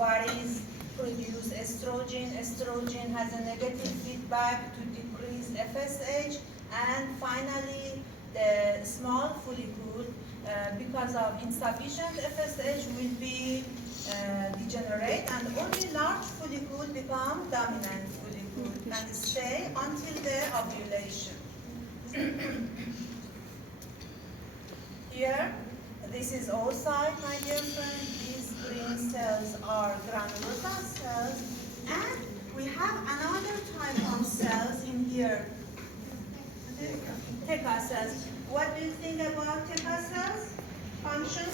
ovaries produce estrogen. Estrogen has a negative feedback to decrease FSH, and finally, the small follicle, because of insufficient FSH, will be degenerate, and only large follicle become dominant follicle and stay until the ovulation. Here, this is oocyte, my dear friend. These green cells are granulosa cells, and we have another type of cells in here. Theca cells. What do you think about theca cells? Function?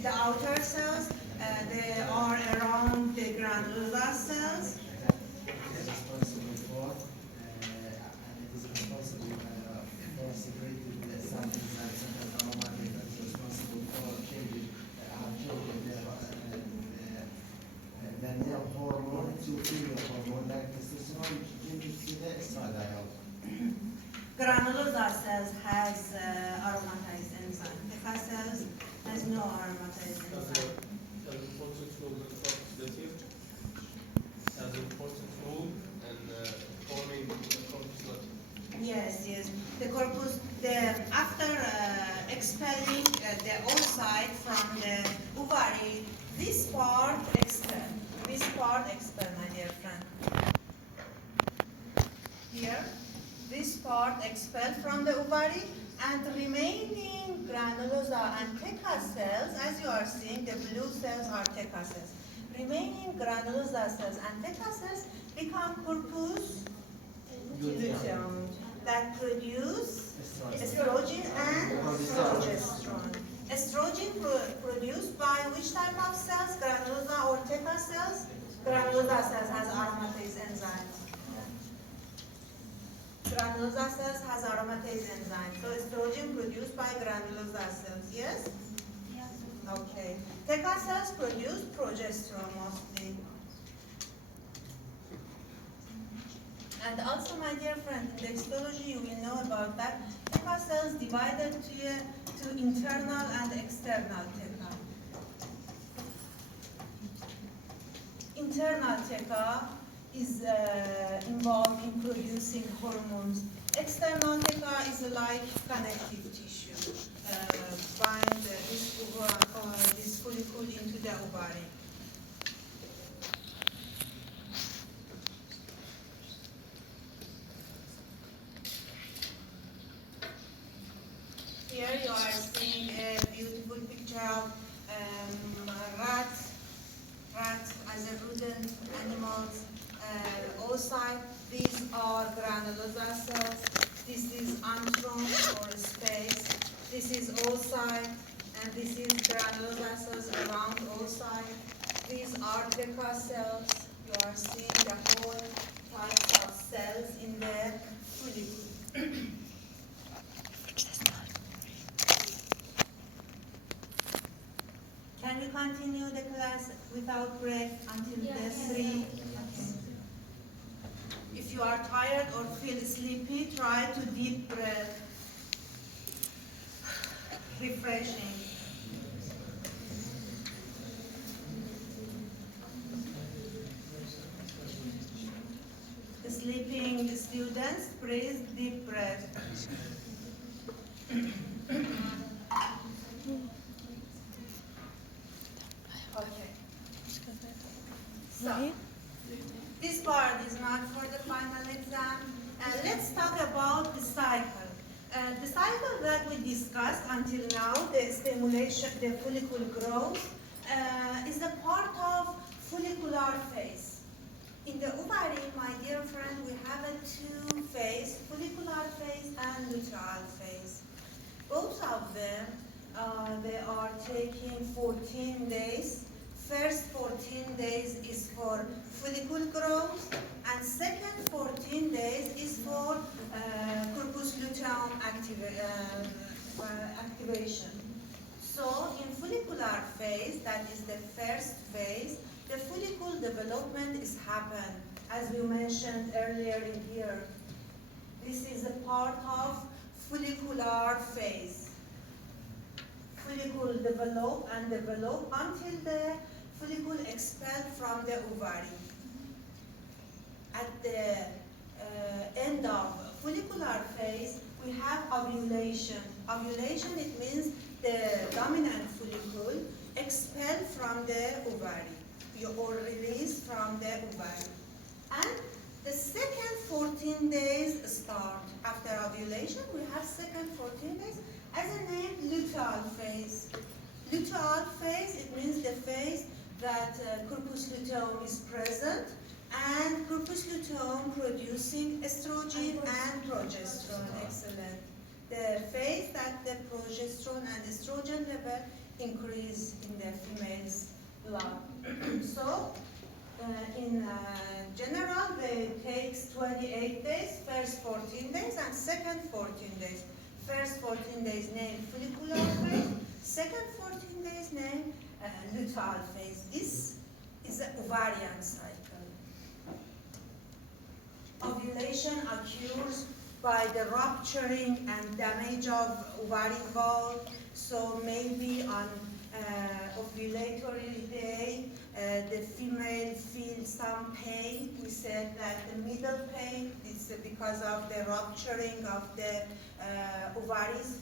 The outer cells, they are around the granulosa cells. Responsible for, and it is responsible for secreting some enzymes and aromatic that is responsible for changing the male hormone to female hormone like testosterone, which changes to the estradiol. Granulosa cells has aromatase enzyme. Theca cells has no aromatase enzyme. Has an important role in oxidative. Has an important role in forming the corpus luteum. Yes, yes. The corpus, after expelling the oocyte from the ovary, this part expel. This part expel, my dear friend. Here, this part expel from the ovary, and remaining granulosa and theca cells, as you are seeing, the blue cells are theca cells. Remaining granulosa cells and theca cells become corpus luteum that produce estrogen and progesterone. Estrogen produced by which type of cells? Granulosa or theca cells? Granulosa cells has aromatase enzyme. Granulosa cells has aromatase enzyme. So estrogen produced by granulosa cells, yes? Yes. Okay. Theca cells produce progesterone mostly. And also, my dear friend, in the histology you will know about that. Theca cells divided to internal and external theca. Internal theca is involved in producing hormones. External theca is like connective tissue, bind this follicle into the ovary. Here you are seeing a beautiful picture of rats as a rodent animals. Oocyte, these are granulosa cells. This is antrum or space. This is oocyte, and this is granulosa cells around oocyte. These are theca cells. You are seeing the whole types of cells in the follicle. Can we continue the class without break until the 3? If you are tired or feel sleepy, try to deep breath. Refreshing. Sleeping students, breathe deep breath. Okay. So, this part is not for the final exam. Let's talk about the cycle. The cycle that we discussed until now, the stimulation, the follicle growth, is the part of follicular phase. In the ovary, my dear friend, we have a 2 phase, follicular phase and luteal phase. Both of them, they are taking 14 days. First 14 days is for follicle growth, and second 14 days is for corpus luteum activation. So in follicular phase, that is the first phase, the follicle development is happen, as we mentioned earlier in here. This is a part of follicular phase. follicle develop and develop until the follicle expelled from the ovary. At the end of follicular phase, we have ovulation. Ovulation, it means the dominant follicle expelled from the ovary or released from the ovary. And the second 14 days start. After ovulation, we have second 14 days as a name, luteal phase. Luteal phase, it means the phase that corpus luteum is present and corpus luteum producing estrogen and progesterone. Excellent. The phase that the progesterone and estrogen level increase in the female's blood. So, in general, they takes 28 days, first 14 days and second 14 days. First 14 days named follicular phase, second 14 days named luteal phase. This is the ovarian cycle. Ovulation occurs by the rupturing and damage of ovary wall. So maybe on ovulatory day, the female feels some pain. We said that the middle pain is because of the rupturing of the ovaries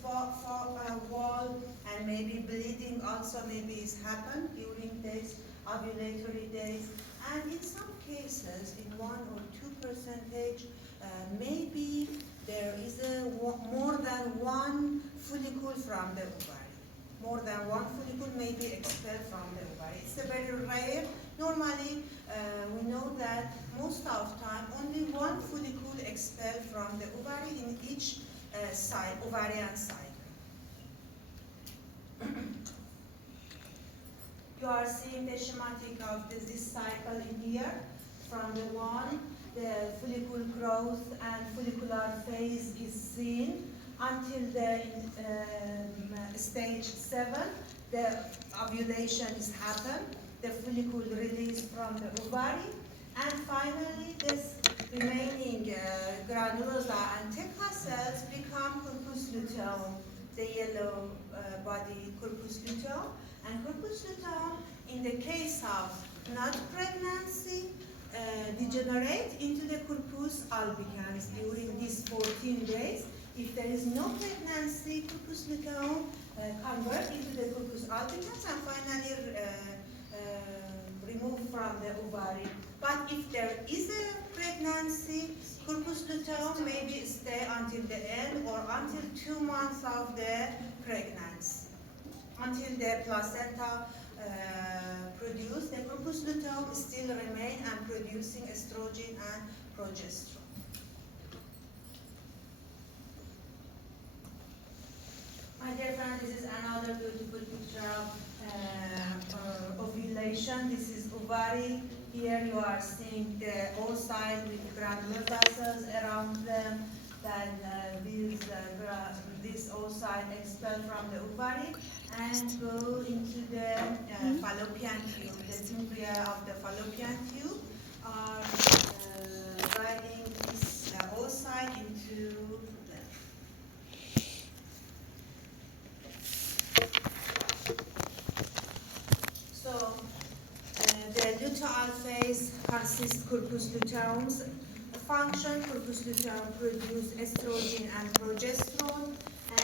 wall, and maybe bleeding also maybe is happened during these ovulatory days. And in some cases, in 1 or 2%, maybe there is more than one follicle from the ovary. More than one follicle may be expelled from the ovary. It's a very rare. Normally, we know that most of the time, only one follicle expelled from the ovary in each ovarian cycle. You are seeing the schematic of this cycle in here. From the one, the follicle growth and follicular phase is seen until the stage 7, the ovulation is happened, the follicle released from the ovary, and finally this remaining granulosa and tetra cells become corpus luteum, the yellow body corpus luteum. And corpus luteum, in the case of not pregnancy, degenerate into the corpus albicans during these 14 days. If there is no pregnancy, corpus luteum convert into the corpus albicans and finally removed from the ovary. But if there is a pregnancy, corpus luteum maybe stay until the end or until 2 months of the pregnancy. Until the placenta produced, the corpus luteum still remain and producing estrogen and progesterone. My dear friend, this is another beautiful picture of ovulation. This is ovary. Here you are seeing the oocyte with granular vessels around them. Then this oocyte expelled from the ovary and go into the fallopian tube. The cimbria of the fallopian tube are guiding this oocyte into the luteal phase consists corpus luteum's function. Corpus luteum produce estrogen and progesterone,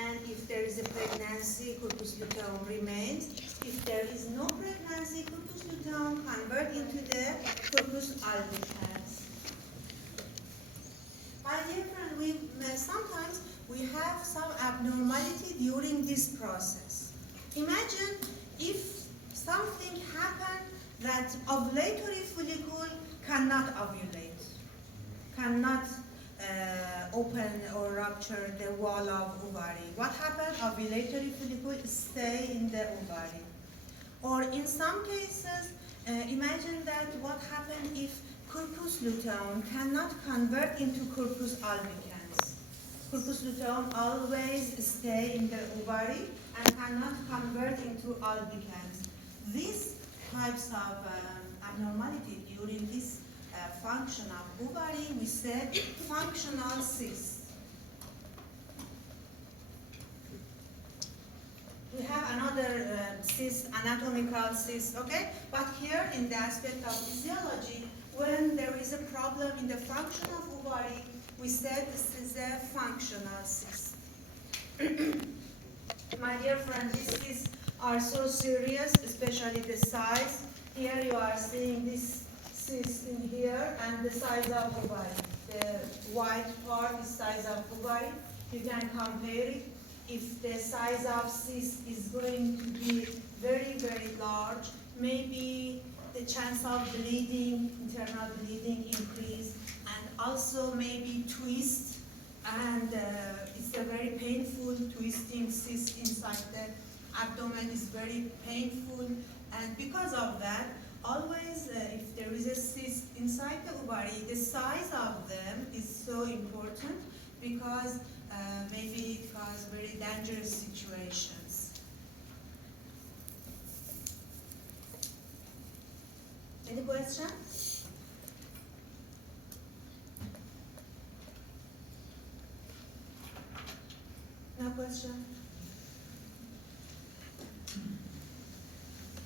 and if there is a pregnancy, corpus luteum remains. If there is no pregnancy, corpus luteum convert into the corpus albicans. My dear friend, sometimes we have some abnormality during this process. Imagine if something happened that ovulatory follicle cannot ovulate, cannot open or rupture the wall of ovary. What happened? Ovulatory follicle stay in the ovary. Or in some cases, imagine that what happened if corpus luteum cannot convert into corpus albicans. Corpus luteum always stay in the ovary and cannot convert into albicans. These types of abnormality during this function of ovary, we say functional cyst. We have another another cyst, anatomical cyst, okay? But here in the aspect of physiology, when there is a problem in the function of ovary, we said this is a functional cyst. My dear friend, these cysts are so serious, especially the size. Here you are seeing this cyst in here and the size of ovary. The white part is size of ovary. You can compare it. If the size of cyst is going to be very, very large, maybe the chance of bleeding, internal bleeding increase, and also maybe twist, and it's a very painful twisting cyst inside the abdomen is very painful, and because of that, always if there is a cyst inside the ovary, the size of them is so important because maybe it causes very dangerous situations. Any question? No question?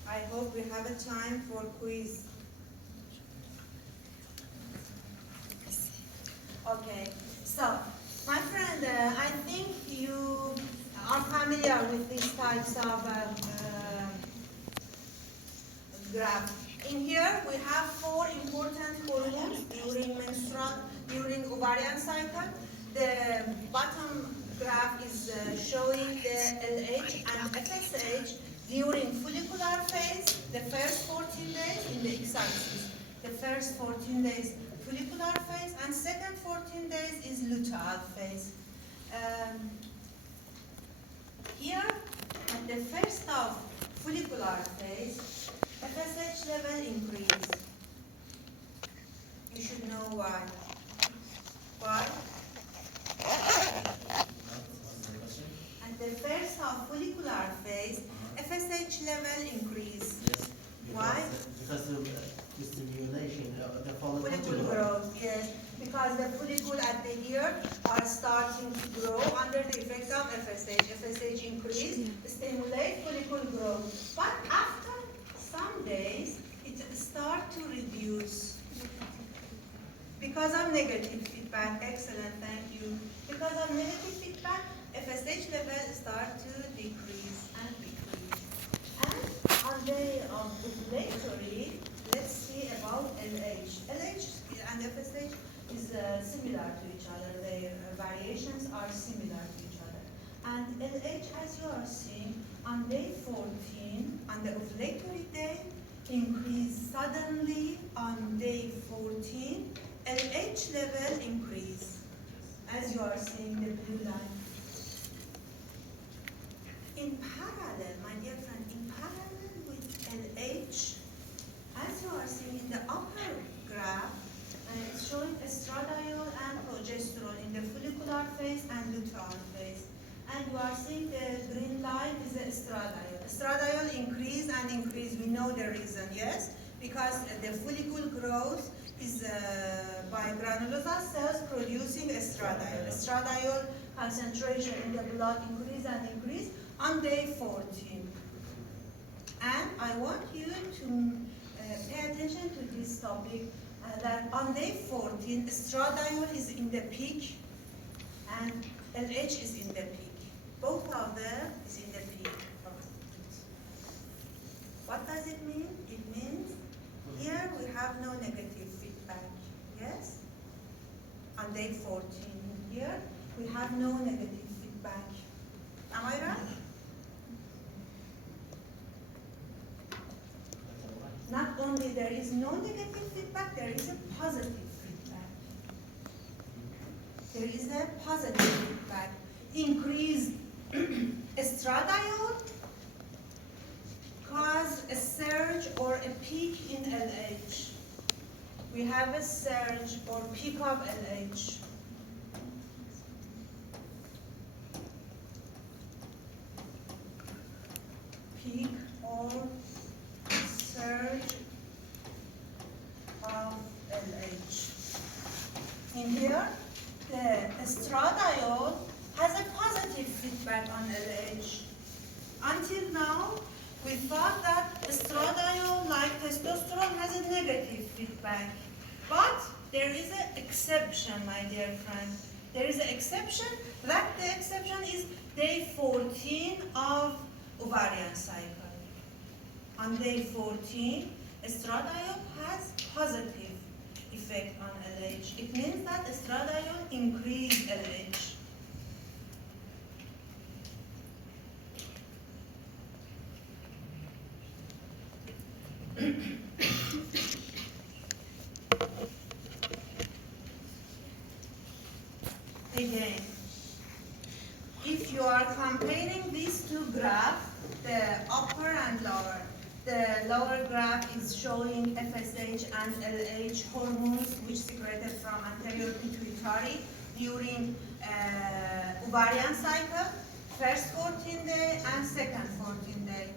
I hope we have a time for quiz. Okay, so my friend, I think you are familiar with these types of graph. In here, we have 4 important hormones during ovarian cycle. The bottom graph is showing the LH and FSH during follicular phase, the first 14 days in the excises. The first 14 days follicular phase and second 14 days is luteal phase. Here, at the first of follicular phase, FSH level increase. You should know why. Why? At the first of follicular phase, FSH level increase. Yes. Why? Because of the stimulation of the Follicle growth, yes. Because the follicle at the ear are starting to grow under the effect of FSH. FSH increase, stimulate follicle growth. But after some days, it start to reduce. Because of negative feedback, excellent, thank you. Because of negative feedback, FSH level start to decrease and decrease. And on the ovulatory, let's see about LH. LH and FSH is similar to each other. Their variations are similar to each other. And LH, as you are seeing, on day 14, on the ovulatory day, increase suddenly on day 14. LH level increase, as you are seeing the blue line. In parallel, my dear friend, in parallel with LH, as you are seeing in the upper graph, it's showing estradiol and progesterone in the follicular phase and luteal phase. And you are seeing the green line is the estradiol. Estradiol increase and increase, we know the reason, yes? Because the follicle growth is by granulosal cells producing estradiol. Estradiol concentration in the blood increase and increase on day 14. And I want you to pay attention to this topic, that on day 14, estradiol is in the peak and LH is in the peak. Both of them is in the peak. What does it mean? It means here we have no negative feedback, yes? On day 14 here, we have no negative feedback. Am I right? Not only there is no negative feedback, there is a positive feedback. There is a positive feedback. Increased estradiol cause a surge or a peak in LH. We have a surge or peak of LH. Peak or surge of LH. In here, the estradiol has a positive feedback on LH. Until now, we thought that estradiol, like testosterone, has a negative feedback. But there is an exception, my dear friend. There is an exception. That the exception is day 14 of ovarian cycle. On day 14, estradiol has positive effect on LH. It means that estradiol increase LH. Again, if you are comparing these two graphs, the upper and lower, the lower graph is showing FSH and LH hormones which secreted from anterior pituitary during ovarian cycle, first 14 day and second 14 day.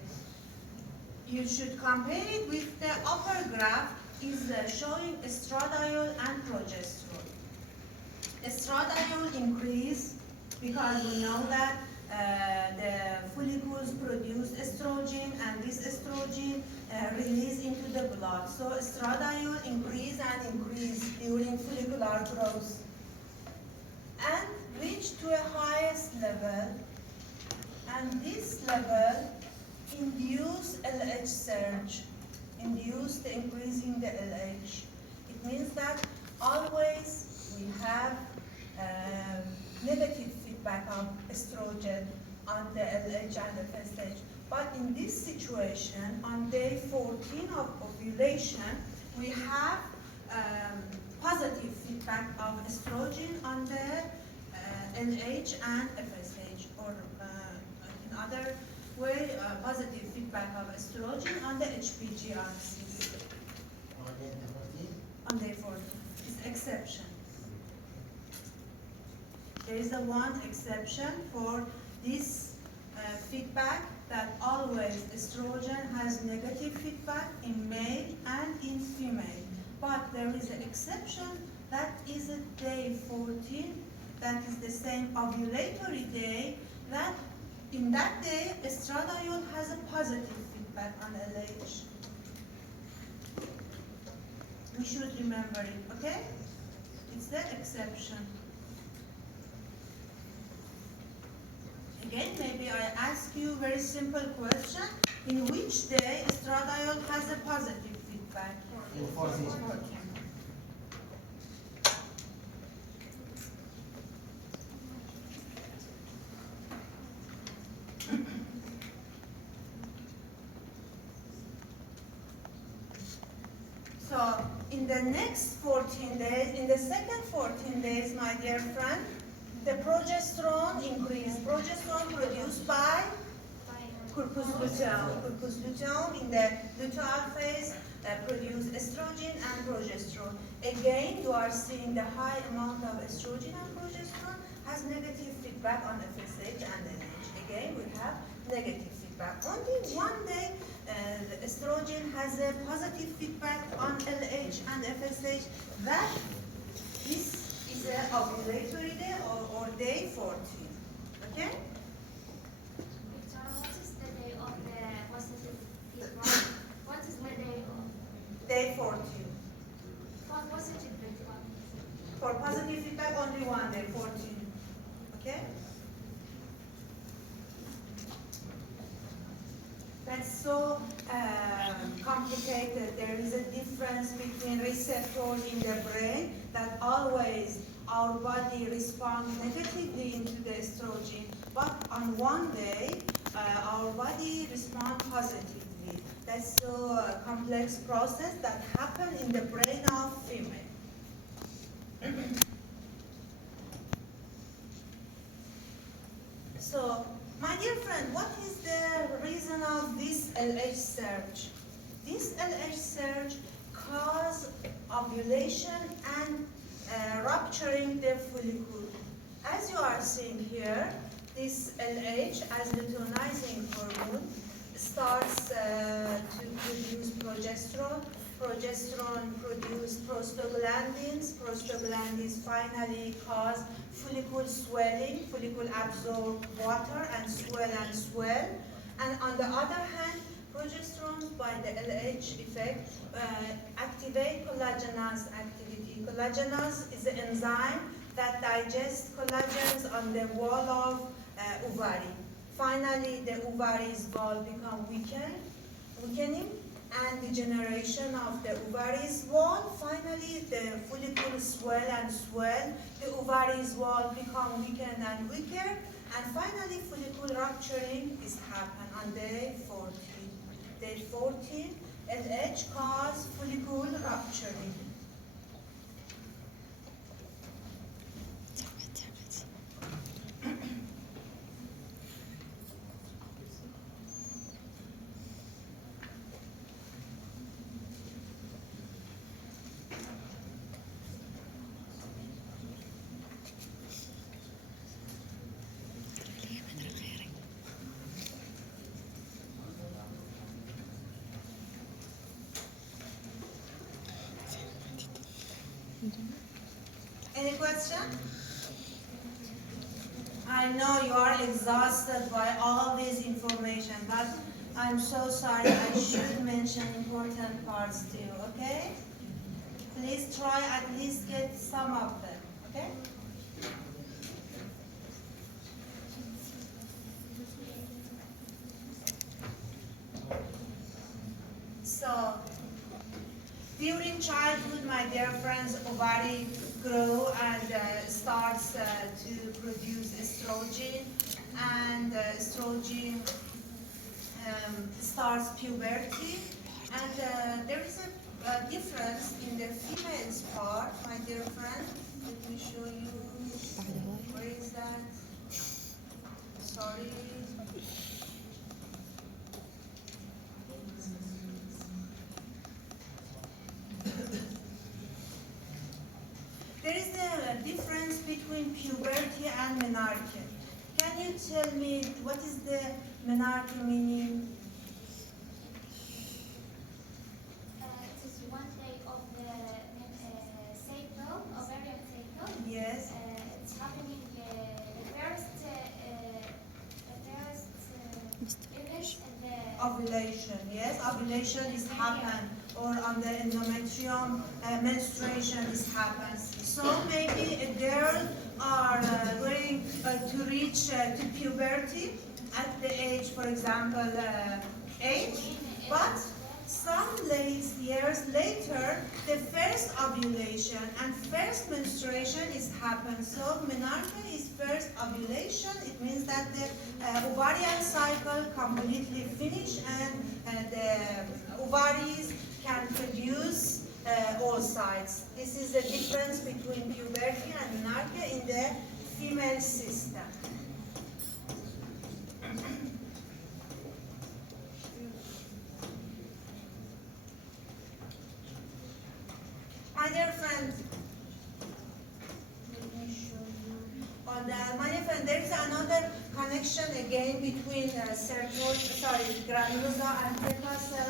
You should compare it with the upper graph is showing estradiol and progesterone. Estradiol increase because we know that the follicles produce estrogen and this estrogen release into the blood. So estradiol increase and increase during follicular growth and reach to a highest level, and this level induce LH surge, induce the increasing the LH. It means that always we have negative feedback of estrogen on the LH and the FSH. But in this situation, on day 14 of ovulation, we have positive feedback of estrogen on the LH and FSH, or in other way, positive feedback of estrogen on the HPG-RC. On day 14 is exception. There is a one exception for this feedback, that always estrogen has negative feedback in male and in female. But there is an exception, that is a day 14, that is the same ovulatory day, that in that day estradiol has a positive feedback on LH. We should remember it, okay? It's the exception. Again, maybe I ask you a very simple question. In which day estradiol has a positive feedback? In 14. So, in the next 14 days, in the second 14 days, my dear friend, the progesterone increase. Progesterone produced by corpus luteum. Corpus luteum in the luteal phase produce estrogen and progesterone. Again, you are seeing the high amount of estrogen and progesterone has negative feedback on FSH and LH. Again, we have negative feedback. Only one day the estrogen has a positive feedback on LH and FSH. That is the ovulatory day or day 14. Okay? So what is the day of the positive feedback? What is the day of Day 14. for positive feedback? For positive feedback, only one day, 14. Okay? That's so complicated. There is a difference between receptors in the brain that always our body responds negatively into the estrogen, but on one day our body responds positively. That's a complex process that happens in the brain of female. So, my dear friend, what is the reason of this LH surge? This LH surge causes ovulation and rupturing the follicle. As you are seeing here, this LH as luteinizing hormone starts to produce progesterone. Progesterone produces prostaglandins. Prostaglandins finally cause follicle swelling. Follicle absorb water and swell, And on the other hand, progesterone by the LH effect activate collagenase activity. Collagenase is an enzyme that digests collagens on the wall of ovary. Finally, the ovaries wall become weakening, and degeneration of the ovaries wall. Finally, the follicles swell and swell. The ovaries wall become weaker and weaker. And finally, follicle rupturing is happen on day 14. Day 14, LH cause follicle rupturing. Any question? I know you are exhausted by all this information, but I'm so sorry. I should mention important parts too, okay? Please try at least get some of them, okay? So, during childhood, my dear friends, ovary grow and starts to produce estrogen, and estrogen starts puberty, and there is a difference in the female's part, my dear friend. Let me show you. Where is that? Sorry. There is a difference between puberty and menarche. Can you tell me what is the menarche meaning? It is one day of the cycle, ovarian cycle. Yes. It's happening the first event and the Ovulation. Yes, ovulation is happen, or on the endometrium, menstruation is happen. So maybe a girl are going to reach to puberty at the age, for example, 8, but some years later, the first ovulation and first menstruation is happen. So menarche is first ovulation. It means that the ovarian cycle completely finish, and the ovaries can produce oocytes. This is the difference between puberty and menarche in the female system. My dear friend, let me show you. My dear friend, there is another connection again between granulosa and tetra cell.